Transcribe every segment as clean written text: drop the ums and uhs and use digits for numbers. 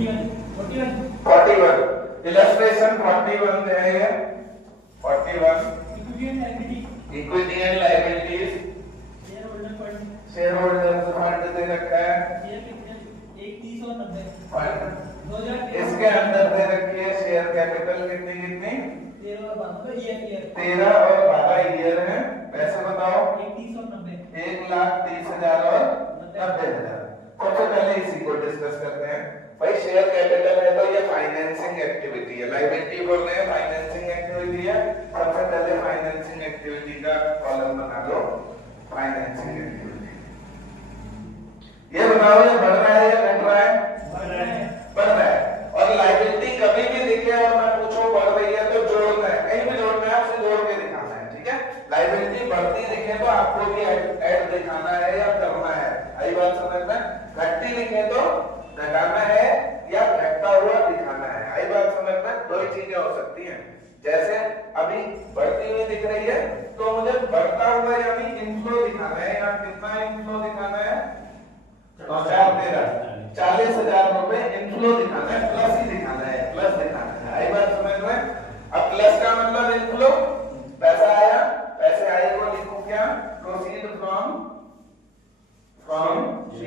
41 illustration 41 जो है ये 41 equity and liabilities shareholders fund दे रखा है इसके अंदर दे रखी है शेयर कैपिटल कितनी कितनी 13 और 12 ईयर है। पैसे बताओ 1,30,000 और 90,000। सबसे पहले इसी को डिस्कस करते हैं। भाई शेयर कैपिटल है तो ये फाइनेंसिंग एक्टिविटी है, लायबिलिटी बोल रहे हैं फाइनेंसिंग एक्टिविटी है। सबसे पहले फाइनेंसिंग एक्टिविटी का कॉलम बना लो, फाइनेंसिंग एक्टिविटी। ये बताओ ये बढ़ रहा है या घट रहा है? बढ़ रहा है। और लायबिलिटी कभी भी दिखे और मैं पूछूं बढ़ रही है तो जोड़ना है, कहीं भी जोड़ना है, उसे जोड़ के दिखाना है, ठीक है। लायबिलिटी बढ़ती दिखे तो आपको भी ऐड दिखाना है या करना है, आई बात समझ में। घटती दिखे तो घटाना है या घटता हुआ दिखाना है, आई बात समझ में। दो ही चीजें हो सकती हैं। जैसे अभी बढ़ती हुई दिख रही है तो मुझे बढ़ता हुआ यानी इनफ्लो दिखाना है। यहाँ कितना इनफ्लो दिखाना है? 40,000 रुपए इनफ्लो दिखाना है, प्लस ही दिखाना है, प्लस दिखाना है, आई बात समझ में। अब प्लस का मतलब इनफ्लो पैसा आया, पैसे आए को लिखूं क्या? Proceed from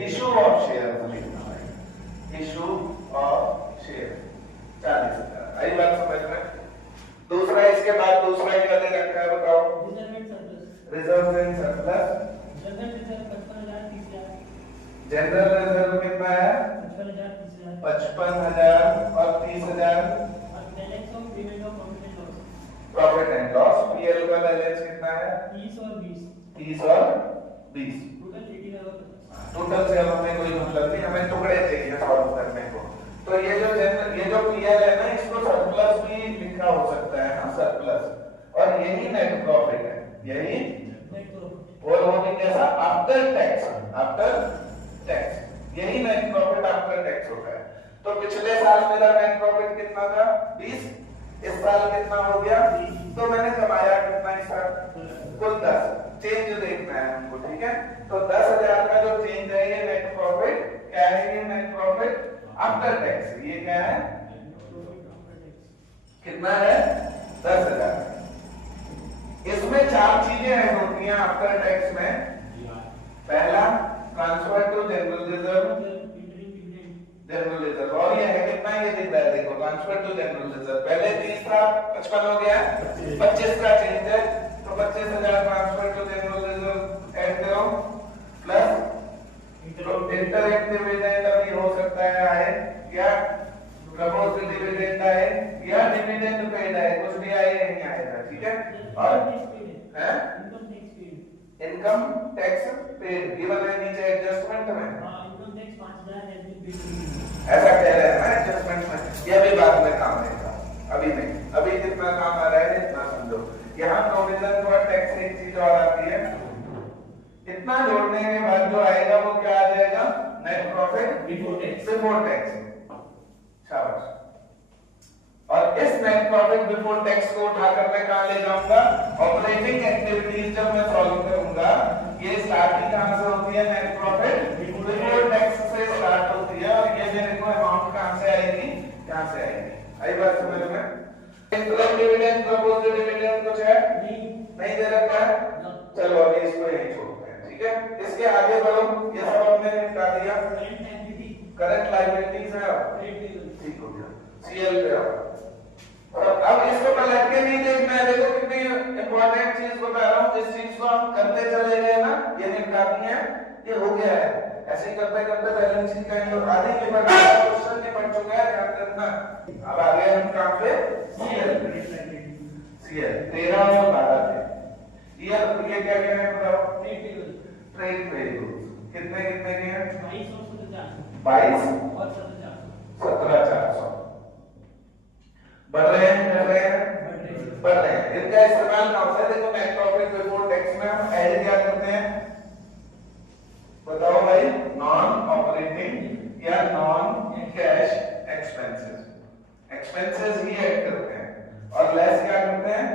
issue of share, issue of share 40,000, आई बात समझ में। दूसरा इसके बाद दूसरा क्या दे रखा है बताओ? Reserve and surplus. General reserve कितना है? 55,000 और 30,000। प्रॉफिट एंड लॉस पीएल का बैलेंस कितना है? 30 और 20। टोटल से हमें कोई मतलब नहीं, हमें टुकड़े चाहिए सॉल्व करने को। तो ये जो पीएल है ना, इसको सरप्लस भी लिखा हो सकता है ना, सरप्लस। और यही नेट प्रॉफिट है, यही। और वो भी कैसा? आफ्टर टैक्स, आफ्टर टैक्स, यही नेट प्रॉफिट आफ्टर टैक्स होता है। तो पिछले साल मेरा नेट प्रॉफिट कितना था? 20। इस साल कितना हो गया? 20। तो मैंने कमाया कितना इस साल? कुल 10। चेंज देखना है हमको, ठीक है। तो 10,000 का जो चेंज है ये नेट प्रॉफिट क्या है? ये नेट प्रॉफिट आफ्टर टैक्स। ये क्या है? कितना है? 10,000। इसमें 4 चीजें ऐड होती हैं आफ्टर टैक्स में। पहला ट्रांसफर टू जनरल रिजर्व, और ये है कितना? ये दिख रहा है देखो, ट्रांसफर टू जनरल रिजर्व। पहले 30 था, 55 हो गया, 25 का चेंज है, तो 25,000 transfer to general reserve add करो। प्लस इंटरेक्ट डिविडेंड अभी हो सकता है आए, या प्रपोज्ड डिविडेंड आए, या डिविडेंड पेड आए, कुछ भी आए नहीं आएगा, ठीक है। और इनकम टैक्स पेड गिवन है नीचे एडजस्टमेंट में। ऐसा कह रहे हैं ना एडजस्टमेंट में, यह भी बाद में काम आएगा, अभी नहीं। अभी जितना काम आ रहा है इतना समझो। यहाँ प्रोविजन फॉर टैक्स एक चीज और आती है, इतना जोड़ने के बाद जो आएगा वो क्या आ जाएगा? Net profit before tax. शाबाश। और इस नेट प्रॉफिट बिफोर टैक्स को उठाकर मैं कहां ले जाऊंगा? ऑपरेटिंग एक्टिविटीज जब मैं सॉल्व करूंगा, ये स्टार्टिंग कहां से होती है? नेट प्रॉफिट बिफोर टैक्स से स्टार्ट होती है। और ये मेरे को अमाउंट कहां से आएगी? यहां से आएगी, आई बात समझ में। इंटरेस्ट डिविडेंड, प्रपोज्ड डिविडेंड कुछ है? नहीं दे रखा है। चलो अभी इसको यहीं छोड़ते हैं, ठीक है। इसके आगे बढ़ो, ये सब हमने निपटा दिया। करंट लायबिलिटीज है, ठीक हो गया। सीएल पे आओ। अब इसको पलट के नहीं देखना है, देखो कितनी इंपॉर्टेंट चीज बता रहा हूं। इस चीज को हम करते चले गए ना, ये निपटानी है, ये हो गया है। ऐसे ही करते करते बैलेंस शीट का आधी निपट गया, क्वेश्चन निपट चुका है, ध्यान रखना। अब आगे हम काम पे सीएल 13 और 12 थे। ये क्या क्या है बताओ? ट्रेड पेबल्स कितने कितने के हैं? 22 और 17,400। बढ़ रहे हैं, बढ़ रहे हैं, बढ़ रहे हैं। इनका इस्तेमाल कहां से? देखो नेट प्रॉफिट बिफोर टैक्स में हम ऐड क्या करते हैं बताओ भाई? नॉन ऑपरेटिंग या नॉन कैश एक्सपेंसेस, एक्सपेंसेस ही ऐड करते हैं। और लेस क्या करते हैं?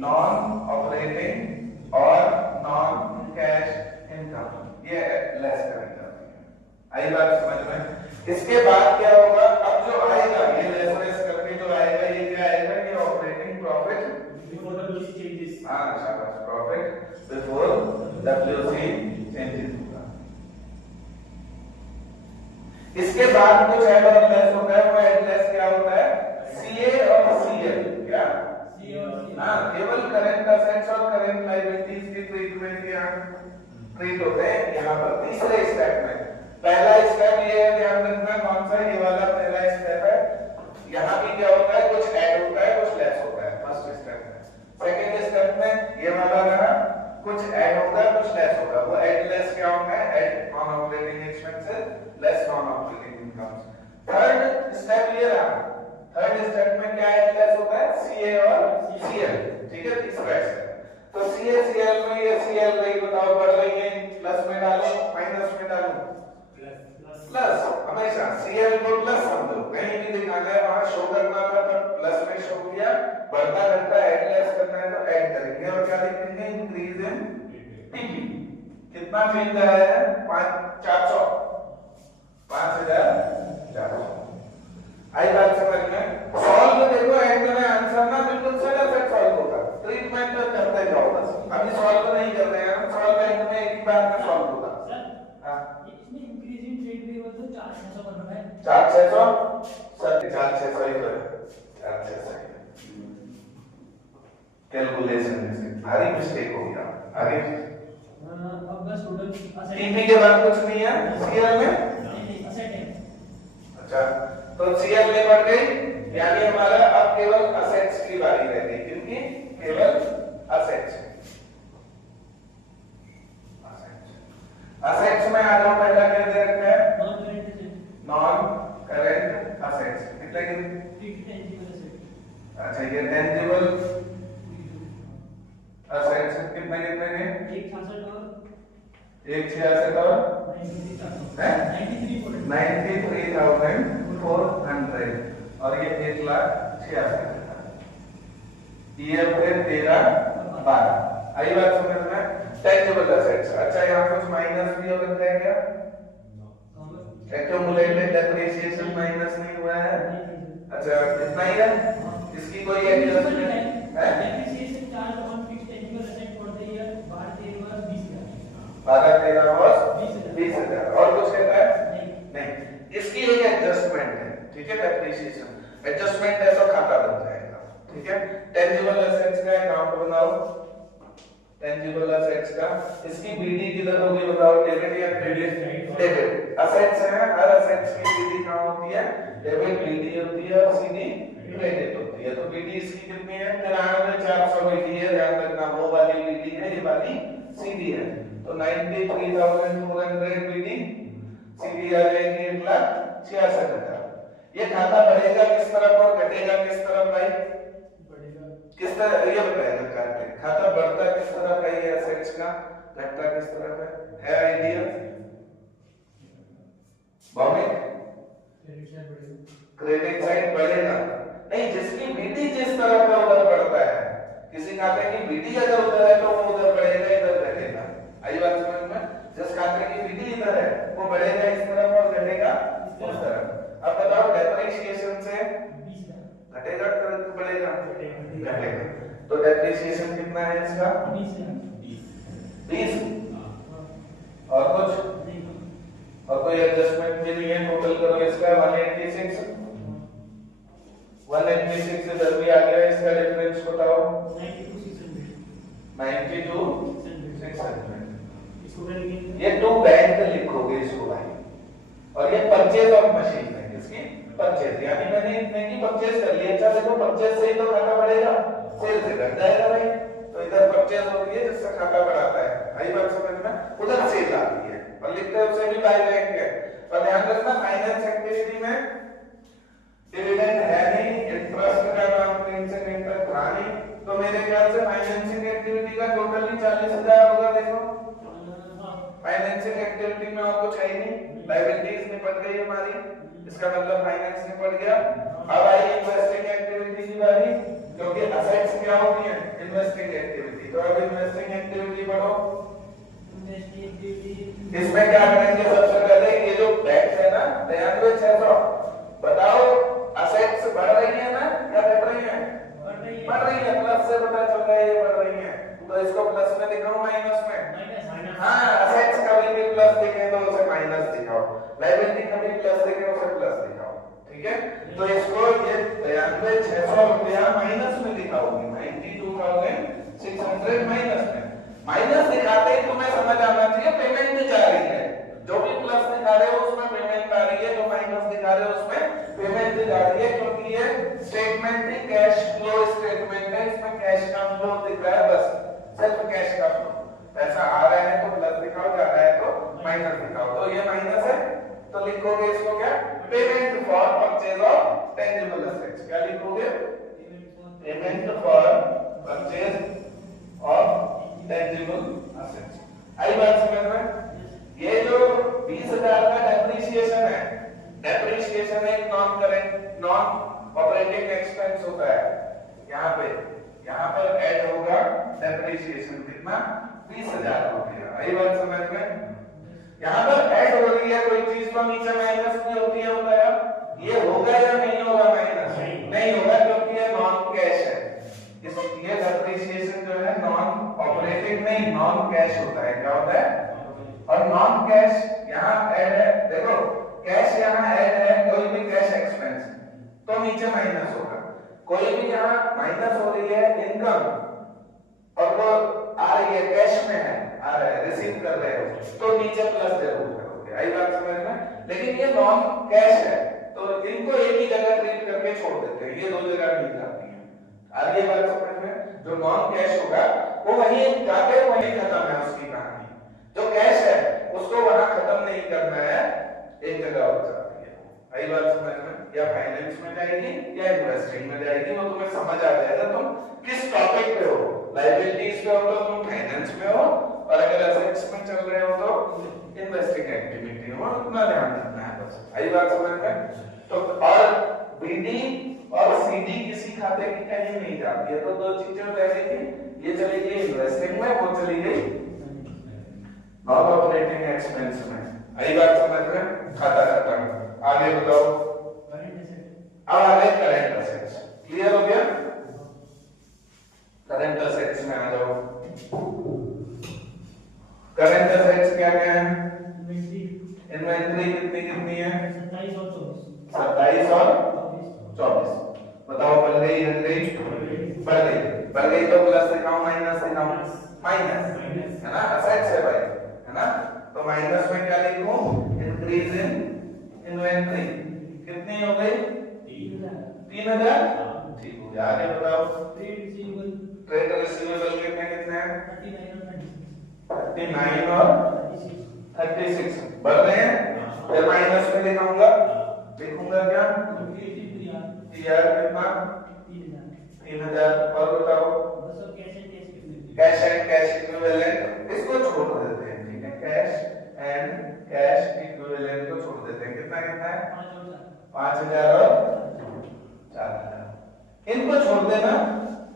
नॉन ऑपरेटिंग और नॉन कैश इनकम, ये लेस करनी जाती है, आई बात समझ में। इसके बाद क्या होगा, अब जो आएगा ये लेस करके जो आएगा ये क्या आएगा, ये operating profit before WC changes. हाँ शाबाश, प्रॉफिट बिफोर WC चेंजेस होगा। इसके बाद कुछ ऐड और लेस होता है, वो ऐड लेस क्या होता है, CA और CL। क्या हाँ, केवल करंट असेट्स और करंट लायबिलिटीज की ट्रीटमेंट यहाँ ट्रीट होते हैं यहाँ पर तीसरे स्टेप में। पहला स्टेप ये है, ध्यान रखना कौन सा, ये वाला पहला स्टेप है। यहाँ भी क्या होता है, कुछ ऐड होता है कुछ लेस होता है फर्स्ट स्टेप में। सेकंड स्टेप में ये वाला रहा, कुछ ऐड होगा कुछ लेस होगा। वो ऐड लेस क्या होगा, add non operating expenses less non operating incomes. Third step ये रहा, थर्ड स्टेप में क्या ऐड लेस होता है, CA और CL। ठीक है, तीसरा स्टेप। तो CA CL में ये CL भाई बताओ बढ़ रही है, प्लस में डालो माइनस में डालो, प्लस हमेशा CL को प्लस समझो, कहीं भी दिखाना है वहां शो करना था तो प्लस में शो किया, बढ़ता घटता ऐड लेस करना है तो ऐड करेंगे। और क्या लिखेंगे, इंक्रीज इन PP। कितना चेंज आया है, 5400 5400। आई बात समझ में। सॉल्व देखो एंड में आंसर ना बिल्कुल सही से सॉल्व होगा, ट्रीटमेंट तो करते जाओ बस, अभी सॉल्व नहीं कर रहे हैं हम, सॉल्व एंड में एक ही बार में सॉल्व होगा। हां इसमें इंक्रीजिंग ट्रेड पेबल तो 4600 कर रहा है, 4600 सर 4600 ही है, 4600 कैलकुलेशन में भारी मिस्टेक हो गया। आगे अब बस टोटल टीपी के बाद कुछ नहीं है, CL में नहीं असेट है। अच्छा, तो CL में बढ़ गई, यानी हमारा अब केवल असेट्स की बारी रह गई, क्योंकि केवल असेट्स असेट्स में आ जाओ। पहला क्या दे रखा है, नॉन करेंट असेट्स। कितना की, अच्छा ये टेंजिबल असेट्स कितना कितने के, 166 और 93,400 और ये 1,86,000। ये फिर 13,12। आई बात समझ में। टेंजिबल असेट्स, अच्छा यहाँ कुछ माइनस भी हो रखा है क्या, एक्यूमुलेटेड डेप्रिसिएशन माइनस नहीं हुआ है। अच्छा कितना ही है, इसकी कोई एडजस्टमेंट है, depreciation charge on fixed tangible asset for the year 12-13 12-13 20,000। और कुछ कहता है नहीं, इसकी एक एडजस्टमेंट है। ठीक है, डेप्रिसिएशन एडजस्टमेंट है तो खाता बन जाएगा। ठीक है, टेंजिबल असेट्स का अकाउंट बनाओ, टेंजिबल असेट्स का, इसकी बीडी किधर होगी बताओ, डेबिट या क्रेडिट, डेबिट। असेट्स है, हर असेट्स की बीडी कहां होती है, डेबिट बीडी होती है और सीडी क्रेडिट होती है। तो बीडी इसकी कितनी है, 93,400 बीडी है, ध्यान रखना वो वाली बीडी है, ये वाली सीडी है। तो 93,400 बीडी, सीडी आ जाएगी 1,66,000। ये खाता बढ़ेगा किस तरफ और घटेगा किस तरफ भाई, किस तरह ये बताएगा कार्य, खाता बढ़ता किस तरफ है ये असेट्स का, घटता किस तरफ है आइडिया भौमिक, क्रेडिट साइड बढ़ेगा नहीं, जिसकी बीडी जिस तरफ है उधर बढ़ता है। किसी खाते की बीडी अगर उधर है तो वो उधर बढ़ेगा, इधर घटेगा। आई बात समझ में, जिस खाते की बीडी इधर है वो बढ़ेगा इस तरफ और घटेगा उस तरफ। अब बताओ डेप्रिसिएशन से घटेगा तो बढ़ेगा, घटेगा। तो डेप्रिसिएशन कितना है इसका, 20। और कुछ, और कोई एडजस्टमेंट भी नहीं है। टोटल करो इसका 186, 186 से 10 भी आ गया, इसका डिफरेंस बताओ 92,600। ये टू बैंक लिखोगे इसको भाई, और ये परचेज ऑफ मशीन है, किसकी परचेज, यानी मैंने इतने की परचेज कर ली। अच्छा देखो परचेज से ही तो खाता बढ़ेगा, सेल से घट जाएगा भाई, तो इधर परचेज होती है जिससे खाता बढ़ाता है। आई बात समझ में, उधर सेल आती है और लिखते हैं उसे भी बाय बैंक है। पर ध्यान रखना फाइनेंस एक्टिविटी में डिविडेंड है नहीं, इंटरेस्ट का नाम कहीं से कहीं तक था नहीं, तो मेरे ख्याल से फाइनेंसिंग एक्टिविटी का टोटल ही 40,000 होगा। देखो फाइनेंसिंग एक्टिविटी में और कुछ है ही नहीं, लायबिलिटीज निपट गई हमारी, इसका मतलब फाइनेंस निपट गया। अब आई इन्वेस्टिंग एक्टिविटी की बारी, क्योंकि असेट्स क्या होती है, इन्वेस्टिंग एक्टिविटी। तो अब इन्वेस्टिंग एक्टिविटी पढ़ो। इसमें क्या करेंगे, सबसे पहले ये जो डेट है ना 93,600। बताओ असेट्स बढ़ रही है ना या घट रही है? बढ़ रही है। प्लस से पता चल रहा है ये बढ़ रही है, तो इसको प्लस में दिखाऊं माइनस में? हाँ, असेट्स कभी भी प्लस दिखे तो उसे माइनस दिखाओ, लायबिलिटी कभी प्लस दिखे उसे प्लस दिखाओ। ठीक है, तो इसको ये 93,600 रुपया माइनस में दिखाओगे, 92,600 माइनस में। माइनस दिखाते ही तुम्हें समझ आना चाहिए पेमेंट जा रही है। जो भी प्लस दिखा रहे हो उसमें पेमेंट आ रही है, जो माइनस दिखा रहे हो उसमें पेमेंट जा रही है, क्योंकि ये स्टेटमेंट ही कैश फ्लो स्टेटमेंट है, इसमें कैश का फ्लो दिख रहा है, बस सिर्फ कैश का फ्लो। पैसा आ रहा है तो प्लस दिखाओ, जा रहा है तो माइनस दिखाओ। तो ये माइनस है तो लिखोगे इसको क्या? Payment for purchase of tangible assets. क्या लिखोगे? Payment for purchase of tangible assets. आई बात समझ में? ये जो 20,000 का डेप्रिसिएशन है, डेप्रिसिएशन एक non current non operating expense होता है। यहाँ पर ऐड होगा डेप्रिसिएशन, कितना? 20,000 रुपया। आई बात समझ में? यहाँ पर ऐड हो रही है कोई चीज तो नीचे माइनस भी होती है, होता है। ये होगा या नहीं होगा माइनस? नहीं होगा, क्योंकि ये नॉन कैश है। ये डेप्रिसिएशन जो है नॉन ऑपरेटिंग नहीं, नॉन कैश होता है। क्या होता है? और नॉन कैश यहाँ ऐड है। देखो कैश यहाँ ऐड है, कोई भी कैश एक्सपेंस तो नीचे माइनस होगा। कोई भी यहाँ माइनस हो रही है इनकम और वो आ रही है कैश में है, आ रहा है, रिसीव कर रहे हो, तो नीचे प्लस जरूर करोगे। आई बात समझ में? लेकिन ये नॉन कैश है तो इनको एक ही जगह ट्रीट करके छोड़ देते हैं, ये दो जगह मिल जाती है। आ रही है बात समझ में? जो नॉन कैश होगा वो वहीं जाके वहीं खत्म है उसकी कहानी। जो कैश है उसको वहां खत्म नहीं करना है, एक जगह हो जाती है। आई बात समझ में? या फाइनेंस में जाएगी या इन्वेस्टिंग में जाएगी, वो तुम्हें समझ आ जाएगा तुम किस टॉपिक पे हो। लायबिलिटीज पे हो तो तुम फाइनेंस में हो, और अगर एसेट्स में चल रहे हो तो इन्वेस्टिंग एक्टिविटी हो। उतना ध्यान रखना है बस। आई बात समझ में? तो और बीडी और सीडी किसी खाते की कहीं नहीं जाती है, तो दो चीजें रह गई थी, ये चली गई इन्वेस्टिंग में, वो चली गई नॉन ऑपरेटिंग एक्सपेंस में। आई बात समझ में? खाता खत्म। आगे बताओ। अब आ गए करंट एसेट्स। क्लियर हो गया? करंट एसेट्स में आ जाओ। करंट एसेट्स क्या क्या है? इन्वेंटरी कितनी है? 27 और 24। बताओ बढ़ गई हट गई? बढ़ गई तो प्लस दिखाओ माइनस दिखाओ? माइनस है ना, एसेट्स है भाई, है ना? तो माइनस में क्या लिखूं? Increase in inventory. कितनी हो गई? 3,000। ठीक हो गया। आगे बताओ। ट्रेड रिसीवेबल कितने हैं? 39 और 36 बढ़ रहे हैं। फिर माइनस में लिखूंगा क्या? टीआर कितना? 3,000। और बताओ कैश एंड कैश इक्विवेलेंट, इसको छोड़ देते हैं। ठीक है, कैश एंड कैश इक्विवेलेंट को छोड़ देते हैं। कितना है? 5,000 और 4,000। इनको छोड़ देना,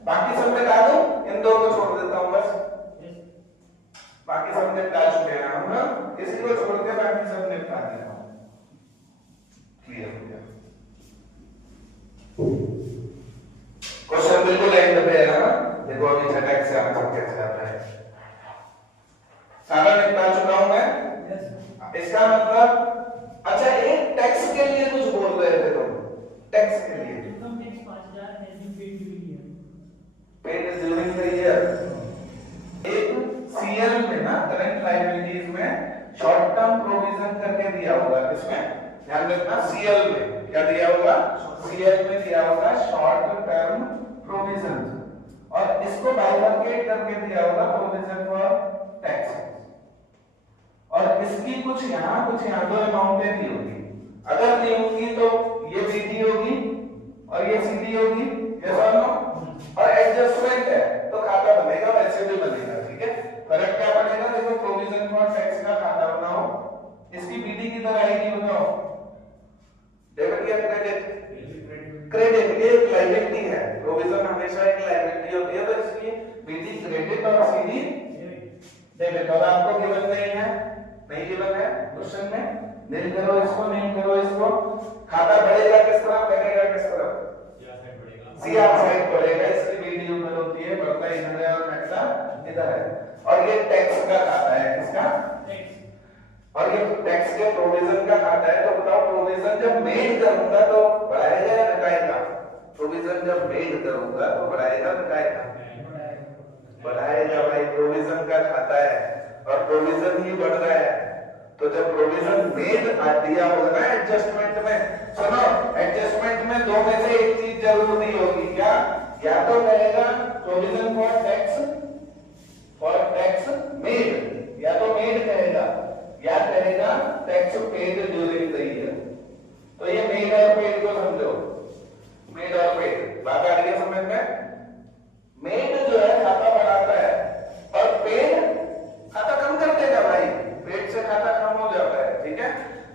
बाकी सब मिटा दो, इन दो को छोड़ देता हूं बस। बाकी सब निपटा चुके हैं हम ना, इसी को छोड़ के बाकी सब निपटा देता हूं। क्लियर हो गया? क्वेश्चन बिल्कुल एंड पे है ना, देखो अभी झटक से आंसर कैसे आता है। सारा निपटा चुका हूं मैं। इसका मतलब अच्छा, एक टैक्स के लिए कुछ बोल रहे थे तुम। टैक्स के लिए पेड ड्यूरिंग द ईयर। एक सीएल में ना, करंट लायबिलिटीज में शॉर्ट टर्म प्रोविजन करके दिया होगा। किसमें? ध्यान रखना, सीएल में क्या दिया होगा? सीएल में दिया होगा शॉर्ट टर्म प्रोविजन, और इसको बाइफरकेट करके दिया होगा प्रोविजन फॉर टैक्स। और इसकी कुछ यहाँ दो अमाउंटें दी होगी। अगर दी होगी तो ये बीटी होगी और ये सीडी होगी, यस और नो? और एडजस्टमेंट है तो खाता बनेगा, वैसे भी बनेगा। ठीक है, फर्क क्या पड़ेगा? देखो प्रोविजन फॉर टैक्स का खाता बनाओ, इसकी बीडी की तरह आएगी, बताओ डेबिट या क्रेडिट? क्रेडिट। एक लायबिलिटी है, प्रोविजन हमेशा एक लायबिलिटी होती है, तो इसकी बीडी क्रेडिट और सीडी डेबिट। और आपको गिवन नहीं है क्वेश्चन में, नील करो इसको, नील करो इसको। खाता बढ़ेगा किस तरफ, घटेगा किस तरफ? सीआर साइड बढ़ेगा, इसकी बीडी ऊपर होती है, बढ़ता इधर है और घटता इधर है। और ये टैक्स का खाता है, किसका? और ये टैक्स के प्रोविजन का खाता है। तो बताओ प्रोविजन जब मेड करूंगा तो बढ़ाएगा या घटाएगा? प्रोविजन जब मेड करूंगा तो बढ़ाएगा घटाएगा? बढ़ाएगा भाई, प्रोविजन का खाता है और प्रोविजन ही बढ़ रहा है। तो जब प्रोविजन मेड दिया होगा ना एडजस्टमेंट में, सुनो एडजस्टमेंट में दो में से एक चीज जरूर नहीं होगी, क्या? या तो कहेगा प्रोविजन फॉर टैक्स मेड, या तो मेड कहेगा, या कहेगा tax paid during the year. तो ये मेड और पेड को समझो, मेड और पेड बात आ रही है समझ में? मेड जो है खाता बढ़ाता है और पेड खाता कम कर देगा भाई, पेड से खाता कम हो जाता है, ठीक है?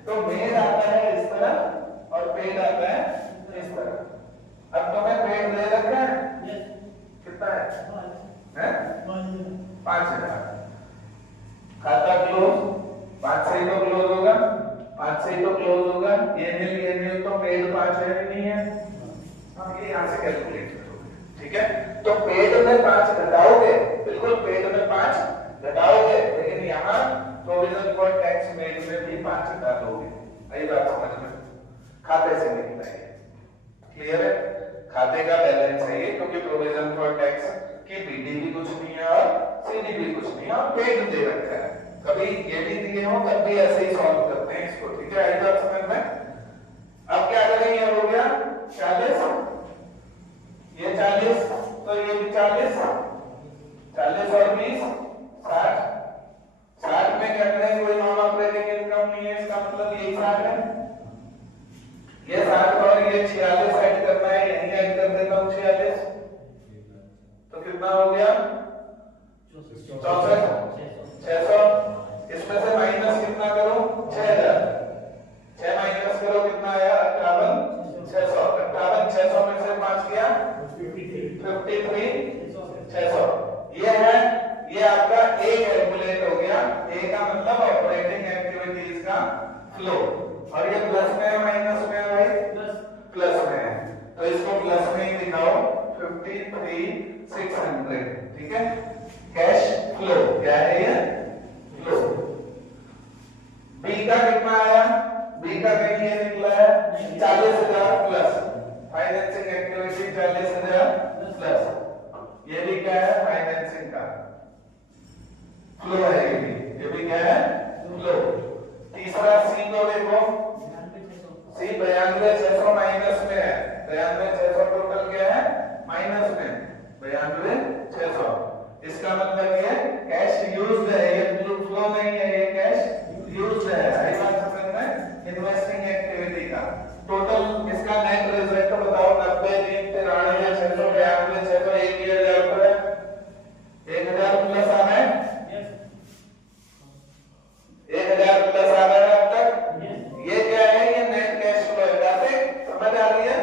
तो मेड आता है इस तरह और पेड आता है इस तरह। अब तुम्हें पेड दे रखा है, कितना है? 5,000। खाता क्लोज, 5 से ही तो क्लोज होगा, 5 से ही तो क्लोज होगा। ये नील तो पेड 5 है नहीं है, ये यहाँ से कैलकुलेट करोगे, ठीक है? तो पेड में 5 घटाओगे, बिल्कुल पेड में 5 घटाओगे, लेकिन यहाँ प्रोविजन फॉर टैक्स मेड में भी 5 घटा दोगे। यही बात समझ में? खाते से निकलता है, क्लियर है? खाते का बैलेंस है ये, क्योंकि प्रोविजन फॉर टैक्स की बीडी भी कुछ नहीं है और सीडी भी कुछ नहीं है और पेड दे रखा है। कभी ये भी दिए हो तब भी ऐसे ही सॉल्व करते हैं इसको, ठीक है? आई बात समझ में? अब क्या करेंगे? ये हो गया 40, ये 40, तो ये भी 40, 40 और 20 60। 60 में क्या करें? कोई नॉन ऑपरेटिंग इनकम नहीं है, इसका मतलब यही 60 है। ये 60 और ये 46 ऐड करना है, यही ऐड कर देता हूं 46, तो कितना हो गया? 64, 600। इसमें से माइनस कितना करो? 6,000। 6 माइनस करो, कितना आया? 58,600। 58,600 में से 5 किया 53,600। ये है, ये आपका ए कैलकुलेट हो गया। ए का मतलब ऑपरेटिंग एक्टिविटीज का फ्लो। और ये प्लस में है माइनस में है भाई? प्लस में है, तो इसको प्लस में ही दिखाओ, 53,600, ठीक है? कैश फ्लो क्या है ये? फ्लो। बी का कितना आया? बी का कहीं ये निकला है 40,000 प्लस, फाइनेंसिंग एक्टिविटी 40,000 प्लस। ये भी क्या है? फाइनेंसिंग का फ्लो है, ये भी क्या है? फ्लो। तीसरा सी को देखो, सी 92,600 माइनस में है, 92,600 टोटल क्या है? माइनस में 92,600। इसका मतलब ये कैश यूज्ड है, ये फ्लो नहीं है, ये कैश यूज्ड है। आई बात समझ में? इन्वेस्टिंग एक्टिविटी का टोटल इसका नेट रिजल्ट बताओ। 90 दिन 93,600 92,600 1,000 रुपए, 1,000 प्लस आ रहा है, 1,000 प्लस आ रहा है अब तक। ये क्या है? ये नेट कैश फ्लो है, बातें समझ आ रही है?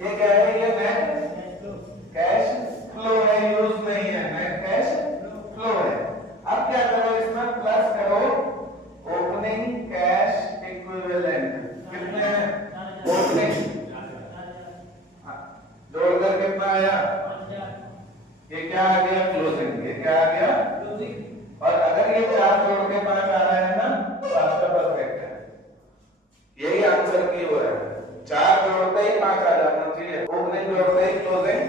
ये क्या है? ये नेट कैश फ्लो है, यूज नहीं है, नेट कैश फ्लो है। अब क्या करो? इसमें प्लस करो ओपनिंग कैश इक्विवेलेंट, कितने हैं? ओपनिंग जोड़कर कितना आया? ये क्या आ गया? क्लोजिंग। ये क्या आ गया? क्लोजिंग। और अगर ये 4 जोड़ के 5 आ रहा है ना, तो आपका परफेक्ट है। यही आंसर की हो है, 4 जोड़ते ही 5 आ जाना चाहिए, ओपनिंग जोड़ते ही क्लोजिंग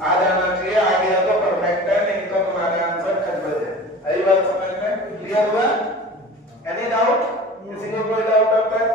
आ जाना चाहिए। आ गया तो परफेक्ट है, नहीं तो तुम्हारे आंसर खटबज है। यही बात समझ में? क्लियर हुआ? Any doubt? किसी को कोई डाउट अब तक?